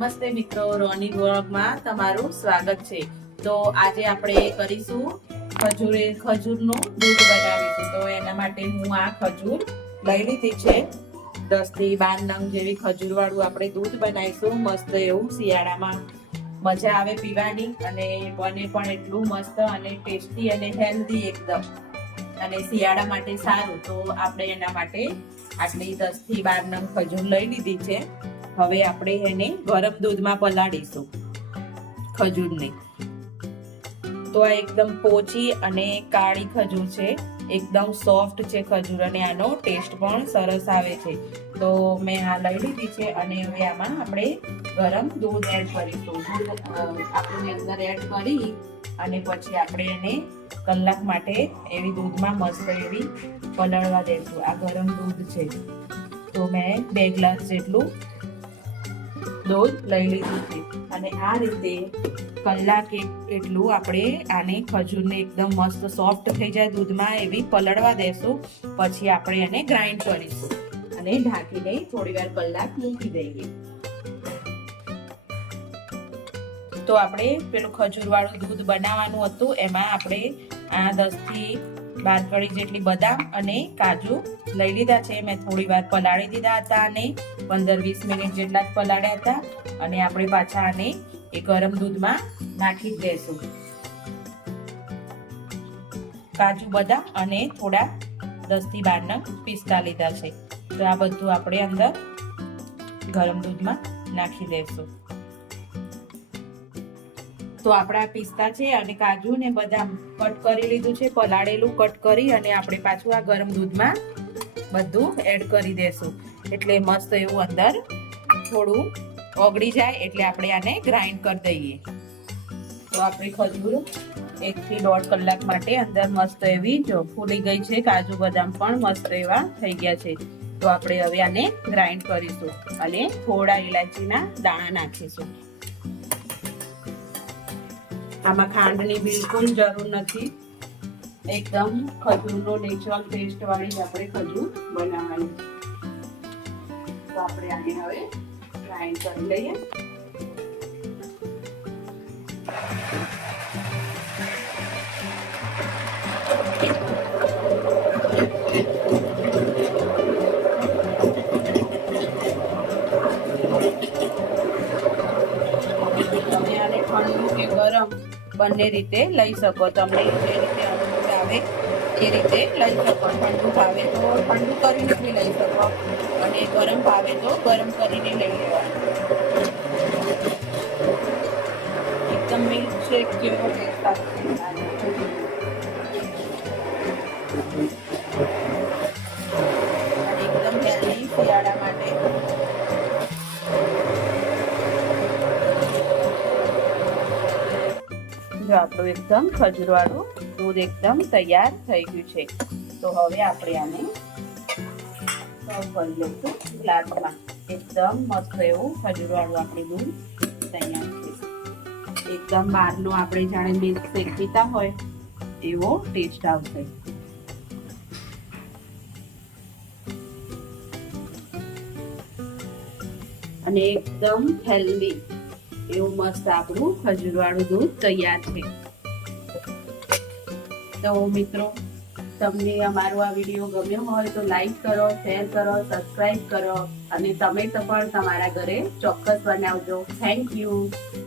નમસ્તે મિત્રો, રોની વ્લોગમાં તમારું સ્વાગત છે। તો આજે આપણે કરીશું ખજૂરનું દૂધ બનાવીશું। તો એના માટે હું આ ખજૂર લઈ લીધી છે। 10 થી 12 નંગ જેવી ખજૂર વાળું આપણે દૂધ બનાવીશું। મસ્ત એવું શિયાળામાં મજા આવે પીવાની અને બને પણ એટલું મસ્ત અને ટેસ્ટી અને હેલ્ધી એકદમ અને શિયાળા માટે સારું। તો આપણે એના માટે આટલી 10 થી 12 નંગ ખજૂર લઈ લીધી છે। હવે આપણે એને ગરમ દૂધમાં પલાળીશું ખજૂરને। તો આ એકદમ પોચી અને કાળી ખજૂર છે, એકદમ સોફ્ટ છે ખજૂર અને આનો ટેસ્ટ પણ સરસ આવે છે। તો મેં આ લઈ લીધી છે અને હવે આમાં આપણે ગરમ દૂધ એડ કરીશું। દૂધ આપણે અંદર એડ કરી અને પછી આપણે એને કલાક માટે એવી દૂધમાં મસ્ત એવી પલાળવા દેશું। આ ગરમ દૂધ છે, તો મેં 2 ગ્લાસ જેટલું દૂધ લઈ લીધું છે અને આ રીતે કલાક એટલું આપણે આને ખજૂરને એકદમ મસ્ત સોફ્ટ થઈ જાય દૂધમાં એવી પલળવા દેશું। પછી આપણે એને ગ્રાઇન્ડ કરીશું અને ઢાંકીને થોડી વાર કલાક મૂકી દઈએ। તો આપણે પેલું ખજૂર વાળું દૂધ બનાવવાનું હતું, એમાં આપણે આ 10 થી 12 કળી જેટલી બદામ અને કાજુ લઈ લીધા છે। મેં થોડી વાર પલાળી દીધા હતા અને 15-20 મિનિટ જેટલા જ પલાળ્યા હતા અને આપણે પાછા આને એ ગરમ દૂધમાં નાખી દઈશું। કાજુ બદામ અને થોડા 10 થી 12 નંગ પિસ્તા લીધા છે, તો આ બધું આપણે અંદર ગરમ દૂધમાં નાખી દઈશું। તો આપણા પિસ્તા છે અને કાજુ ને બદામ કટ કરી લીધું છે, પલાળેલું કટ કરી અને આપણે પાછું આ ગરમ દૂધમાં બધું એડ કરી દેશું। એટલે મસ્ત એવું અંદર થોડું ઓગળી જાય એટલે આપણે આને ગ્રાઇન્ડ કરી દઈએ। તો આપણી ખજૂર 1 થી 1.5 કલાક માટે અંદર મસ્ત એવી જો ફૂલી ગઈ છે, કાજુ બદામ પણ મસ્ત એવા થઈ ગયા છે। તો આપણે હવે આને ગ્રાઇન્ડ કરીશું અને થોડા ઇલાયચીના દાણા નાખીશું। આમાં ખાંડની બિલકુલ જરૂર નથી, એકદમ ખજૂરનો નેચરલ ટેસ્ટ વાળી જ આપણે ખજૂર બનાવવાની। તો આપણે આને હવે ગ્રાઇન્ડ કરી લઈએ। તમે આને ઠંડુ કે ગરમ બંને રીતે લઈ શકો, તમને જે રીતે અનુકૂળ આવે એ રીતે લઈ શકો। ઠંડુ ભાવે તો ઠંડુ કરીને બી લઈ શકો અને ગરમ ભાવે તો ગરમ કરીને લઈ લેવાનું। એકદમ મિલ્ક શેક જેવો ટેસ્ટ આવશે એકદમ હેલ્ધી શિયાળા માટે। જો આપણું એકદમ ખજૂર વાળું દૂધ એકદમ તૈયાર થઈ ગયું છે। તો હવે આપણે આને સર્વ કરી લઈશું ગ્લાસમાં। એકદમ મસ્ત એવું ખજૂર વાળું આપણું દૂધ તૈયાર છે। એકદમ બહારનો આપણે જાણે મિલ્ક શેક પીતા હોય એવો ટેસ્ટ આવશે અને એકદમ હેલ્ધી એવું મસ્ત આપણું ખજૂર વાળું દૂધ તૈયાર છે। તો મિત્રો, તમને અમારો આ વિડીયો ગમ્યો હોય તો લાઈક કરો, શેર કરો, સબસ્ક્રાઇબ કરો અને તમે તો પણ તમારા ઘરે ચોક્કસ બનાવજો। Thank you.